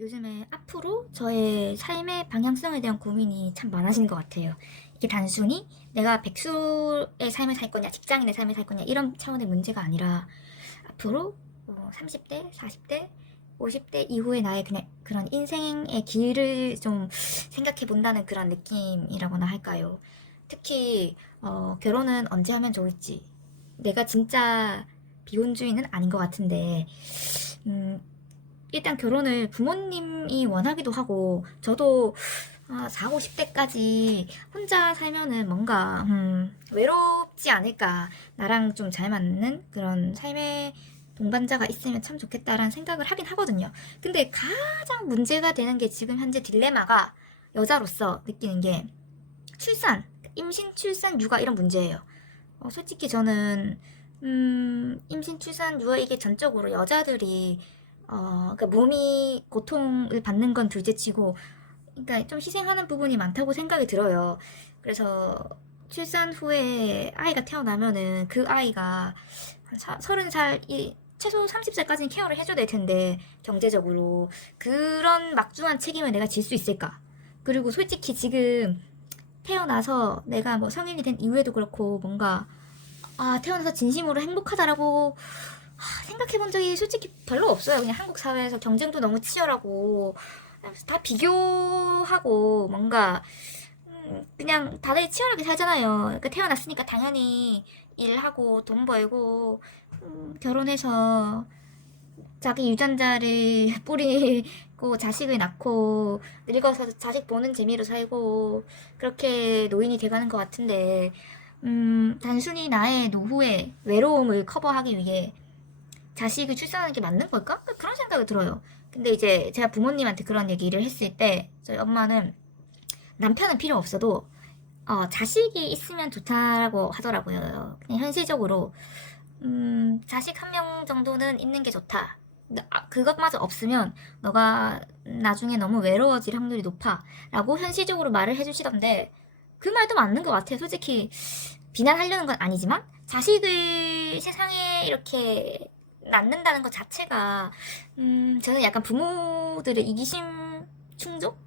요즘에 앞으로 저의 삶의 방향성에 대한 고민이 참 많아진 것 같아요. 이게 단순히 내가 백수의 삶을 살 거냐, 직장인의 삶을 살 거냐, 이런 차원의 문제가 아니라 앞으로 30대, 40대, 50대 이후의 나의 그냥 그런 인생의 길을 좀 생각해 본다는 그런 느낌이라고나 할까요? 특히 결혼은 언제 하면 좋을지. 내가 진짜 비혼주의는 아닌 것 같은데, 음, 일단 결혼을 부모님이 원하기도 하고, 저도 4, 50대까지 혼자 살면은 뭔가, 외롭지 않을까. 나랑 좀 잘 맞는 그런 삶의 동반자가 있으면 참 좋겠다라는 생각을 하긴 하거든요. 근데 가장 문제가 되는 게 지금 현재 딜레마가 여자로서 느끼는 게 출산, 임신, 출산, 육아 이런 문제예요. 솔직히 저는 임신, 출산, 육아 이게 전적으로 여자들이 그러니까 몸이 고통을 받는 건 둘째치고, 그러니까 좀 희생하는 부분이 많다고 생각이 들어요. 그래서 출산 후에 아이가 태어나면은 그 아이가 한 30살, 최소 30살까지는 케어를 해줘야 될 텐데, 경제적으로. 그런 막중한 책임을 내가 질 수 있을까? 그리고 솔직히 지금 태어나서 내가 뭐 성인이 된 이후에도 그렇고, 뭔가 태어나서 진심으로 행복하다라고 생각해 본 적이 솔직히 별로 없어요. 그냥 한국 사회에서 경쟁도 너무 치열하고, 다 비교하고, 뭔가, 그냥 다들 치열하게 살잖아요. 그러니까 태어났으니까 당연히 일하고, 돈 벌고, 결혼해서 자기 유전자를 뿌리고, 자식을 낳고, 늙어서 자식 보는 재미로 살고, 그렇게 노인이 돼가는 것 같은데, 단순히 나의 노후의 외로움을 커버하기 위해 자식을 출산하는 게 맞는 걸까? 그런 생각이 들어요. 근데 이제 제가 부모님한테 그런 얘기를 했을 때 저희 엄마는 남편은 필요 없어도 자식이 있으면 좋다라고 하더라고요. 그냥 현실적으로 자식 한 명 정도는 있는 게 좋다. 근데 그것마저 없으면 너가 나중에 너무 외로워질 확률이 높아 라고 현실적으로 말을 해주시던데, 그 말도 맞는 것 같아요. 솔직히 비난하려는 건 아니지만 자식을 세상에 이렇게 낳는다는 것 자체가 저는 약간 부모들의 이기심 충족?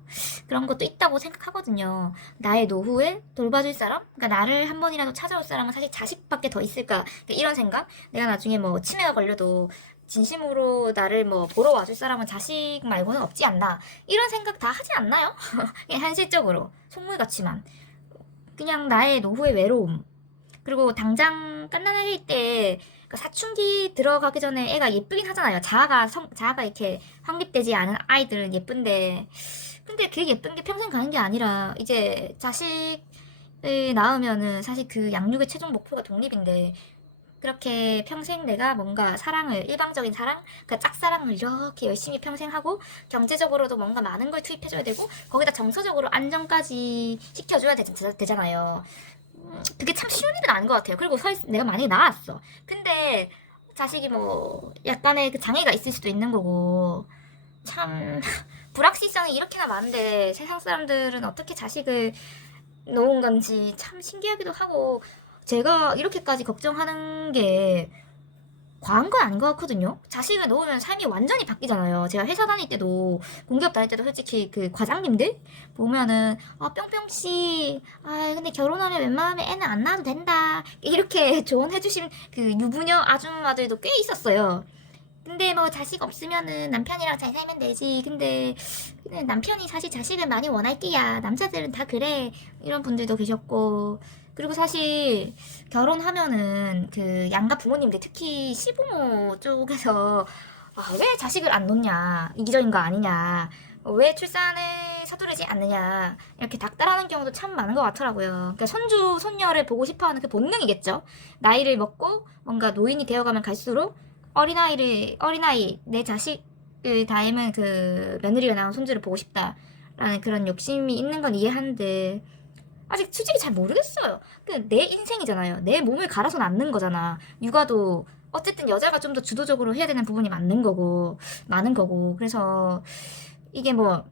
그런 것도 있다고 생각하거든요. 나의 노후에 돌봐줄 사람? 그러니까 나를 한 번이라도 찾아올 사람은 사실 자식밖에 더 있을까? 그러니까 이런 생각? 내가 나중에 뭐 치매가 걸려도 진심으로 나를 뭐 보러 와줄 사람은 자식 말고는 없지 않나? 이런 생각 다 하지 않나요? 그냥 현실적으로 속물같지만 그냥 나의 노후의 외로움. 그리고 당장 갓난아기일 때 사춘기 들어가기 전에 애가 예쁘긴 하잖아요. 자아가 이렇게 확립되지 않은 아이들은 예쁜데, 근데 그 예쁜 게 평생 가는 게 아니라 이제 자식을 낳으면은 사실 그 양육의 최종 목표가 독립인데, 그렇게 평생 내가 뭔가 사랑을, 일방적인 사랑, 그 짝사랑을 이렇게 열심히 평생 하고, 경제적으로도 뭔가 많은 걸 투입해줘야 되고, 거기다 정서적으로 안정까지 시켜줘야 되잖아요. 그게 참 쉬운 일은 아닌 것 같아요. 그리고 내가 만약에 나왔어. 근데 자식이 뭐 약간의 그 장애가 있을 수도 있는 거고, 참 불확실성이 이렇게나 많은데 세상 사람들은 어떻게 자식을 놓은 건지 참 신기하기도 하고, 제가 이렇게까지 걱정하는 게 과한 건 아닌 것 같거든요. 자식을 놓으면 삶이 완전히 바뀌잖아요. 제가 회사 다닐 때도, 공기업 다닐 때도 솔직히 그 과장님들 보면은, 뿅뿅씨, 근데 결혼하면 웬만하면 애는 안 낳아도 된다. 이렇게 조언해주신 그 유부녀 아줌마들도 꽤 있었어요. 근데 뭐 자식 없으면은 남편이랑 잘 살면 되지. 근데 남편이 사실 자식을 많이 원할 게야. 남자들은 다 그래. 이런 분들도 계셨고. 그리고 사실 결혼하면은 그 양가 부모님들, 특히 시부모 쪽에서 왜 자식을 안 놓냐, 이기적인 거 아니냐, 왜 출산을 서두르지 않느냐, 이렇게 닥달하는 경우도 참 많은 것 같더라고요. 그러니까 손주 손녀를 보고 싶어하는 그 본능이겠죠. 나이를 먹고 뭔가 노인이 되어가면 갈수록 어린아이, 내 자식을 닮은 그 며느리가 낳은 손주를 보고 싶다라는 그런 욕심이 있는 건 이해하는데, 아직 솔직히 잘 모르겠어요. 내 인생이잖아요. 내 몸을 갈아서 낳는 거잖아. 육아도 어쨌든 여자가 좀 더 주도적으로 해야 되는 부분이 맞는 거고, 많은 거고. 그래서 이게 뭐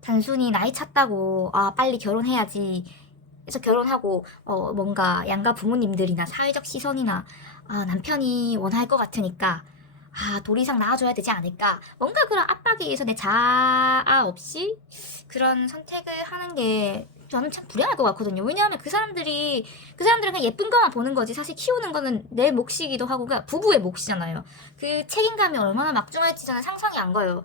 단순히 나이 찼다고 빨리 결혼해야지 해서 결혼하고 뭔가 양가 부모님들이나 사회적 시선이나 남편이 원할 것 같으니까 돌 이상 낳아줘야 되지 않을까? 뭔가 그런 압박에 의해서 내 자아 없이 그런 선택을 하는 게 저는 참 불행할 것 같거든요. 왜냐하면 그 사람들은 그냥 예쁜 것만 보는 거지. 사실 키우는 거는 내 몫이기도 하고, 그러니까 부부의 몫이잖아요. 그 책임감이 얼마나 막중할지 저는 상상이 안 가요.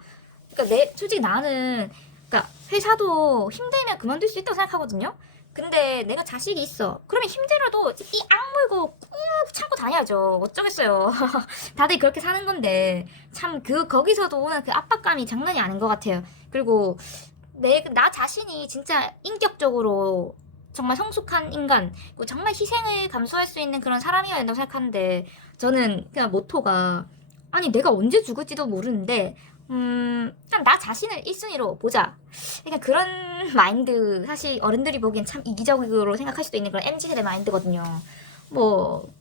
그러니까 솔직히 나는, 그러니까 회사도 힘들면 그만둘 수 있다고 생각하거든요. 근데 내가 자식이 있어. 그러면 힘들어도 이 악물고 꾹 참고 다녀야죠. 어쩌겠어요. 다들 그렇게 사는 건데 참 거기서도 오는 그 압박감이 장난이 아닌 것 같아요. 그리고 나 자신이 진짜 인격적으로 정말 성숙한 인간, 그리고 정말 희생을 감수할 수 있는 그런 사람이어야 된다고 생각하는데, 저는 그냥 모토가, 아니, 내가 언제 죽을지도 모르는데, 일단 나 자신을 1순위로 보자. 그러니까 그런 마인드, 사실 어른들이 보기엔 참 이기적으로 생각할 수도 있는 그런 MZ세대 마인드거든요. 뭐,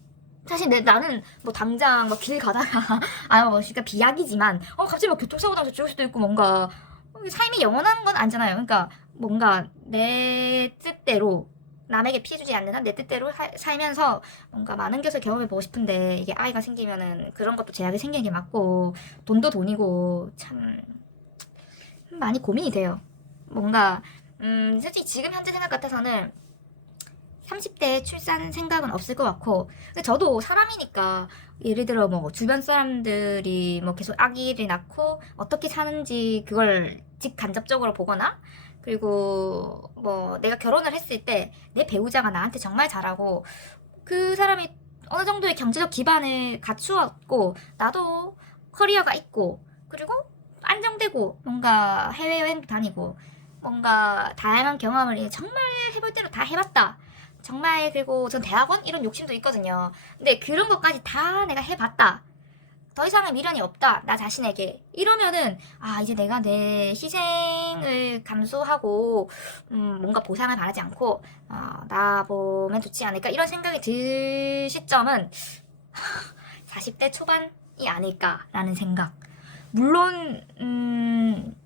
사실 나는 뭐 당장 뭐 길 가다가 그러니까 비약이지만 갑자기 막 교통사고 나서 죽을 수도 있고 뭔가 삶이 영원한 건 아니잖아요. 그러니까 뭔가 내 뜻대로 남에게 피해 주지 않는 한 내 뜻대로 살면서 뭔가 많은 것을 경험해보고 싶은데, 이게 아이가 생기면은 그런 것도 제약이 생기는 게 맞고, 돈도 돈이고 참 많이 고민이 돼요. 뭔가 솔직히 지금 현재 생각 같아서는 30대 출산 생각은 없을 것 같고, 근데 저도 사람이니까 예를 들어 뭐 주변 사람들이 뭐 계속 아기를 낳고 어떻게 사는지 그걸 직간접적으로 보거나, 그리고 뭐 내가 결혼을 했을 때 내 배우자가 나한테 정말 잘하고 그 사람이 어느 정도의 경제적 기반을 갖추었고 나도 커리어가 있고, 그리고 안정되고 뭔가 해외여행도 다니고 뭔가 다양한 경험을 정말 해볼 대로 다 해봤다. 정말. 그리고 전 대학원 이런 욕심도 있거든요. 근데 그런 것까지 다 내가 해봤다. 더 이상의 미련이 없다. 나 자신에게. 이러면은 이제 내가 내 희생을 감수하고 뭔가 보상을 바라지 않고 나 보면 좋지 않을까 이런 생각이 들 시점은 40대 초반이 아닐까라는 생각. 물론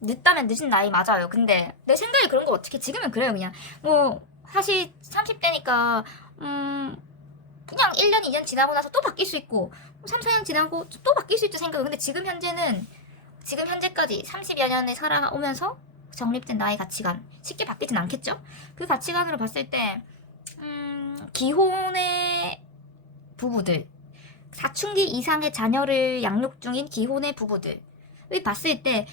늦다면 늦은 나이 맞아요. 근데 내 생각이 그런 거 어떻게 지금은 그래요. 그냥 뭐 사실 30대니까 그냥 1년, 2년 지나고 나서 또 바뀔 수 있고 3, 4년 지나고 또 바뀔 수 있죠 생각은. 근데 지금 현재까지 30여 년을 살아오면서 정립된 나의 가치관 쉽게 바뀌진 않겠죠? 그 가치관으로 봤을 때 기혼의 부부들, 사춘기 이상의 자녀를 양육 중인 기혼의 부부들 봤을 때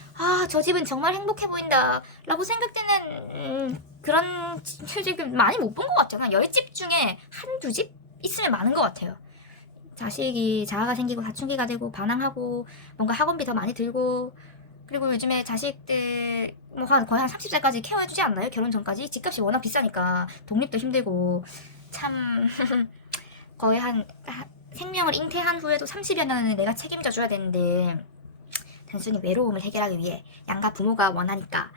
저 집은 정말 행복해 보인다 라고 생각되는 그런 휴직을 많이 못 본 것 같아요. 그냥 10집 중에 한두 집 있으면 많은 것 같아요. 자식이 자아가 생기고 사춘기가 되고 반항하고 뭔가 학원비 더 많이 들고, 그리고 요즘에 자식들 뭐 거의 한 30살까지 케어해주지 않나요? 결혼 전까지? 집값이 워낙 비싸니까 독립도 힘들고 참 거의 생명을 잉태한 후에도 30여 년을 내가 책임져 줘야 되는데, 단순히 외로움을 해결하기 위해 양가 부모가 원하니까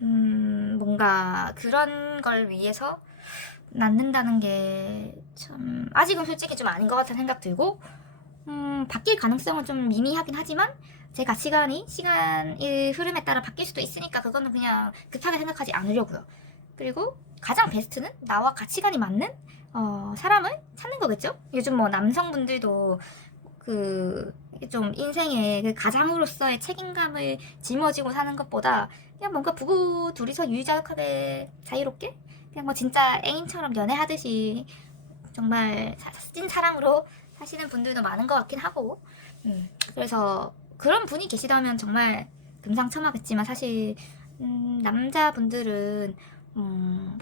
뭔가 그런 걸 위해서 낳는다는 게 참 아직은 솔직히 좀 아닌 것 같은 생각 들고, 바뀔 가능성은 좀 미미하긴 하지만 제 가치관이 시간의 흐름에 따라 바뀔 수도 있으니까 그거는 그냥 급하게 생각하지 않으려고요. 그리고 가장 베스트는 나와 가치관이 맞는 사람을 찾는 거겠죠? 요즘 뭐 남성분들도 좀 인생의 그 가장으로서의 책임감을 짊어지고 사는 것보다 그냥 뭔가 부부 둘이서 유유자적하게 자유롭게 그냥 뭐 진짜 애인처럼 연애하듯이 정말 찐 사랑으로 사시는 분들도 많은 것 같긴 하고, 그래서 그런 분이 계시다면 정말 금상첨화겠지만, 사실 남자분들은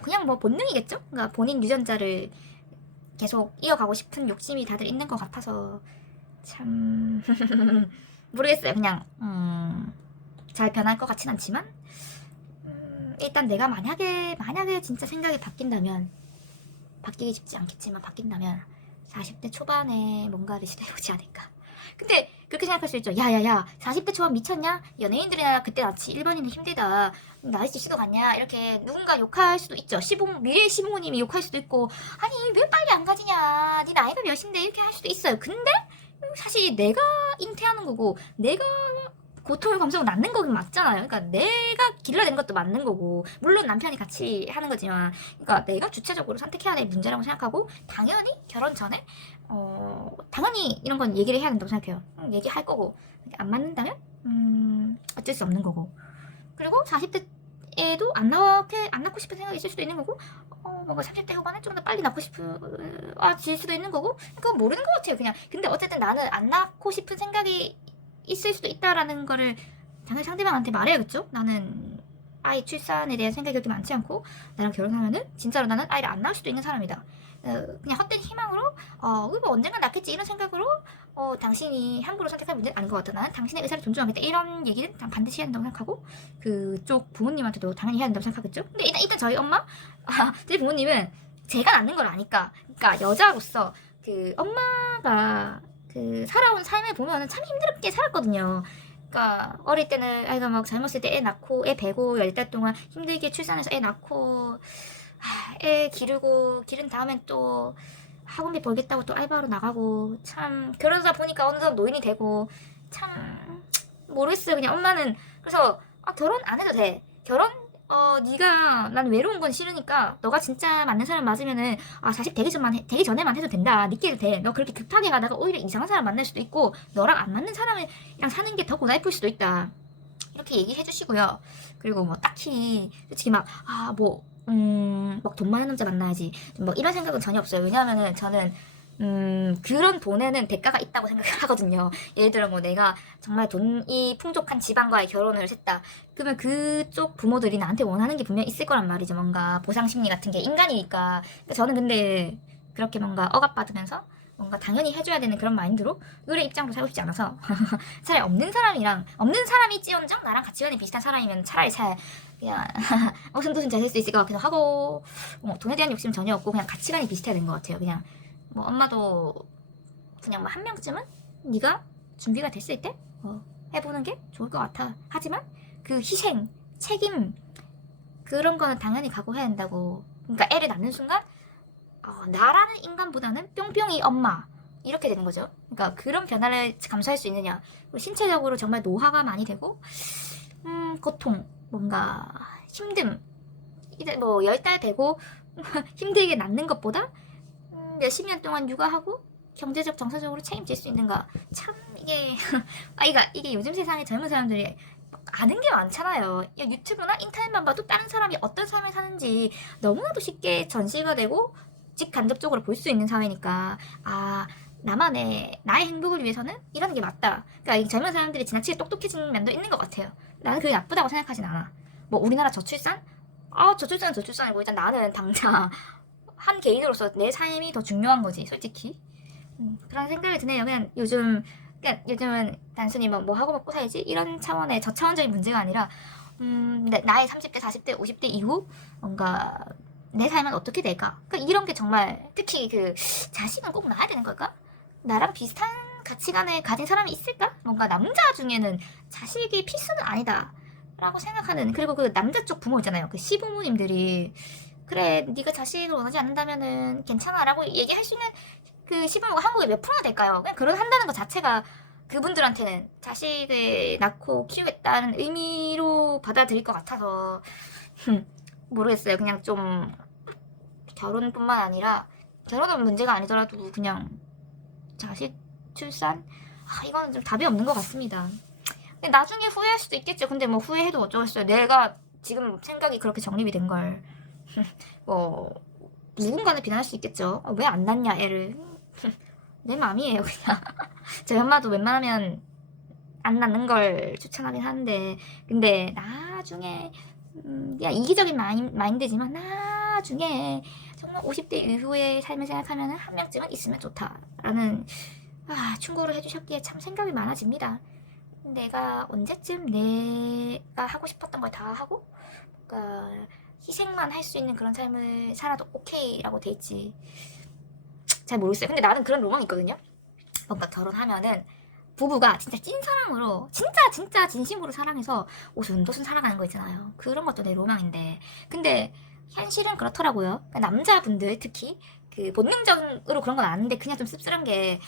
그냥 뭐 본능이겠죠? 그러니까 본인 유전자를 계속 이어가고 싶은 욕심이 다들 있는 것 같아서 참 모르겠어요. 그냥 잘 변할 것 같진 않지만 일단 내가 만약에 진짜 생각이 바뀐다면, 바뀌기 쉽지 않겠지만 바뀐다면 40대 초반에 뭔가를 시도해보지 않을까. 근데 그렇게 생각할 수 있죠. 야야야, 40대 초반 미쳤냐? 연예인들이나 그때 낳지 일반인은 힘들다, 나이스 시도 갔냐, 이렇게 누군가 욕할 수도 있죠. 미래의 시부모님이 욕할 수도 있고, 아니 왜 빨리 안 가지냐, 네 나이가 몇인데, 이렇게 할 수도 있어요. 근데 사실 내가 잉태하는 거고 내가 고통을 감수하고 낳는 거긴 맞잖아요. 그러니까 내가 길러낸 것도 맞는 거고, 물론 남편이 같이 하는 거지만, 그러니까 내가 주체적으로 선택해야 될 문제라고 생각하고, 당연히 결혼 전에 당연히 이런 건 얘기를 해야 된다고 생각해요. 얘기할 거고 안 맞는다면 어쩔 수 없는 거고. 그리고 40대에도 안 낳고 싶은 생각이 있을 수도 있는 거고, 뭔가 30대 후반에 좀 더 빨리 낳고 싶어질 수도 있는 거고, 그건 모르는 것 같아요, 그냥. 근데 어쨌든 나는 안 낳고 싶은 생각이 있을 수도 있다라는 거를 당연히 상대방한테 말해야겠죠? 나는 아이 출산에 대한 생각이 그렇게 많지 않고, 나랑 결혼하면은 진짜로 나는 아이를 안 낳을 수도 있는 사람이다. 그냥 헛된 희망으로, 이거 언젠간 낳겠지 이런 생각으로, 당신이 함부로 선택할 문제는 아닌 것 같다. 나는 당신의 의사를 존중하겠다. 이런 얘기는 반드시 해야 된다고 생각하고, 그쪽 부모님한테도 당연히 해야 된다고 생각하겠죠? 근데 일단 저희 엄마, 저희 부모님은 제가 낳는 걸 아니까, 그러니까 여자로서 그 엄마가 그 살아온 삶을 보면은 참 힘들게 살았거든요. 그러니까 어릴 때는 아이가 막 젊었을 때 애 낳고 애 배고 10달 동안 힘들게 출산해서 애 낳고 애 기른 다음엔 또 학원비 벌겠다고 또 알바로 나가고 참 그러다 보니까 어느덧 노인이 되고 참 모르겠어요. 그냥 엄마는 그래서 결혼 안 해도 돼. 결혼 네가 난 외로운 건 싫으니까 너가 진짜 맞는 사람 맞으면은 자식 되기 전에만 해도 된다. 늦게 해도 돼. 너 그렇게 급하게 가다가 오히려 이상한 사람 만날 수도 있고 너랑 안 맞는 사람이랑 사는 게 더 고달플 수도 있다. 이렇게 얘기해 주시고요. 그리고 뭐 딱히 솔직히 막 돈 많은 남자 만나야지 뭐 이런 생각은 전혀 없어요. 왜냐하면은 저는 그런 돈에는 대가가 있다고 생각을 하거든요. 예를 들어 뭐 내가 정말 돈이 풍족한 집안과의 결혼을 했다. 그러면 그쪽 부모들이 나한테 원하는 게 분명히 있을 거란 말이죠. 뭔가 보상 심리 같은 게 인간이니까. 그러니까 저는 근데 그렇게 뭔가 억압받으면서 뭔가 당연히 해줘야 되는 그런 마인드로 의뢰 입장으로 살고 싶지 않아서 차라리 없는 사람이지언정 나랑 가치관이 비슷한 사람이면 차라리 그냥 어순도순 잘 살 수 있을 것 같기도 하고 돈에 대한 욕심 전혀 없고 그냥 가치관이 비슷해야 되는 것 같아요. 그냥 뭐 엄마도 그냥 뭐 한 명쯤은 네가 준비가 됐을 때 해보는 게 좋을 것 같아. 하지만 그 희생, 책임 그런 거는 당연히 각오해야 된다고. 그러니까 애를 낳는 순간 나라는 인간보다는 뿅뿅이 엄마 이렇게 되는 거죠. 그러니까 그런 변화를 감수할 수 있느냐. 신체적으로 정말 노화가 많이 되고 고통, 뭔가 힘듦 이제 뭐 10달 되고 힘들게 낳는 것보다 몇십 년 동안 육아하고 경제적 정서적으로 책임질 수 있는가. 참 이게 이게 요즘 세상에 젊은 사람들이 아는 게 많잖아요. 유튜브나 인터넷만 봐도 다른 사람이 어떤 삶을 사는지 너무나도 쉽게 전시가 되고 직간접적으로 볼 수 있는 사회니까 나의 행복을 위해서는 이러는 게 맞다. 그러니까 이 젊은 사람들이 지나치게 똑똑해진 면도 있는 것 같아요. 나는 그게 나쁘다고 생각하진 않아. 뭐 우리나라 저출산? 저출산은 저출산이고 일단 나는 당장 한 개인으로서 내 삶이 더 중요한 거지, 솔직히. 그런 생각이 드네요. 그냥 요즘은 단순히 뭐 하고 먹고 살지 이런 차원의 저차원적인 문제가 아니라 나의 30대, 40대, 50대 이후 뭔가 내 삶은 어떻게 될까? 그러니까 이런 게 정말 특히 그 자식은 꼭 낳아야 되는 걸까? 나랑 비슷한 가치관을 가진 사람이 있을까? 뭔가 남자 중에는 자식이 필수는 아니다. 라고 생각하는 그리고 그 남자 쪽 부모 있잖아요. 그 시부모님들이 그래 네가 자식을 원하지 않는다면은 괜찮아라고 얘기할 수 있는 그 시부모가 한국에 몇 프로나 될까요? 그냥 결혼한다는 것 자체가 그분들한테는 자식을 낳고 키우겠다는 의미로 받아들일 것 같아서 모르겠어요. 그냥 좀 결혼뿐만 아니라 결혼은 문제가 아니더라도 그냥 자식 출산 이거는 좀 답이 없는 것 같습니다. 나중에 후회할 수도 있겠죠. 근데 뭐 후회해도 어쩌겠어요. 내가 지금 생각이 그렇게 정립이 된 걸 뭐 누군가는 비난할 수 있겠죠. 왜 안 낳냐 애를. 내 맘이에요 그냥. 저희 엄마도 웬만하면 안 낳는 걸 추천하긴 하는데 근데 나중에 그냥 이기적인 마인드지만 나중에 정말 50대 이후의 삶을 생각하면 한 명쯤은 있으면 좋다라는 충고를 해주셨기에 참 생각이 많아집니다. 내가 언제쯤 내가 하고 싶었던 걸 다 하고 그러니까 희생만 할 수 있는 그런 삶을 살아도 오케이라고 돼 있지 잘 모르겠어요. 근데 나는 그런 로망이 있거든요. 뭔가 결혼하면은 부부가 진짜 찐사랑으로 진짜 진심으로 사랑해서 오순도순 살아가는 거 있잖아요. 그런 것도 내 로망인데 근데 현실은 그렇더라고요. 그러니까 남자분들 특히 그 본능적으로 그런 건 아는데 그냥 좀 씁쓸한 게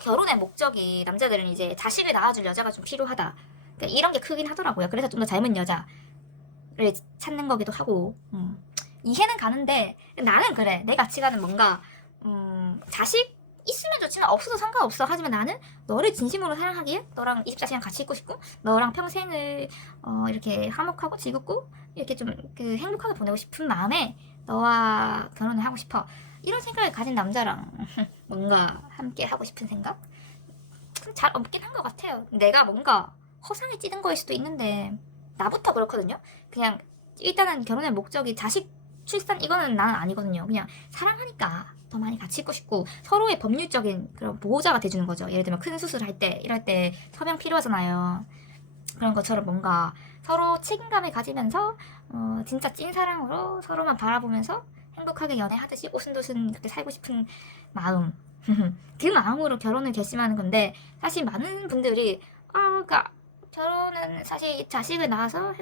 결혼의 목적이 남자들은 이제 자식을 낳아줄 여자가 좀 필요하다. 그러니까 이런 게 크긴 하더라고요. 그래서 좀 더 젊은 여자를 찾는 거기도 하고 이해는 가는데 나는 그래. 내 가치관은 뭔가 자식 있으면 좋지만 없어도 상관없어. 하지만 나는 너를 진심으로 사랑하기에 너랑 24시간 같이 있고 싶고 너랑 평생을 이렇게 화목하고 즐겁고 이렇게 좀 그 행복하게 보내고 싶은 마음에 너와 결혼을 하고 싶어. 이런 생각을 가진 남자랑 뭔가 함께 하고 싶은 생각? 잘 없긴 한 것 같아요. 내가 뭔가 허상에 찌든 거일 수도 있는데 나부터 그렇거든요. 그냥 일단은 결혼의 목적이 자식 출산 이거는 나는 아니거든요. 그냥 사랑하니까 더 많이 같이 있고 싶고 서로의 법률적인 그런 보호자가 돼주는 거죠. 예를 들면 큰 수술할 때 이럴 때 서명 필요하잖아요. 그런 것처럼 뭔가 서로 책임감을 가지면서 진짜 찐사랑으로 서로만 바라보면서 행복하게 연애하듯이 오순도순 그렇게 살고 싶은 마음. 그 마음으로 결혼을 결심하는 건데 사실 많은 분들이 그러니까 결혼은 사실 자식을 낳아서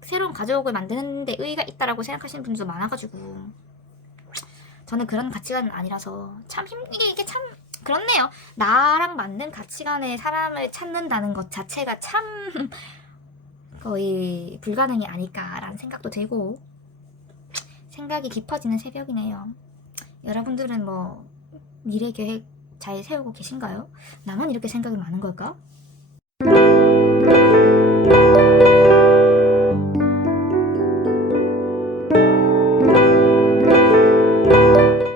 새로운 가족을 만드는 데 의의가 있다라고 생각하시는 분들도 많아가지고 저는 그런 가치관은 아니라서 참 이게 참 그렇네요. 나랑 맞는 가치관의 사람을 찾는다는 것 자체가 참 거의 불가능이 아닐까라는 생각도 들고 생각이 깊어지는 새벽이네요. 여러분들은 뭐 미래 계획 잘 세우고 계신가요? 나만 이렇게 생각이 많은 걸까?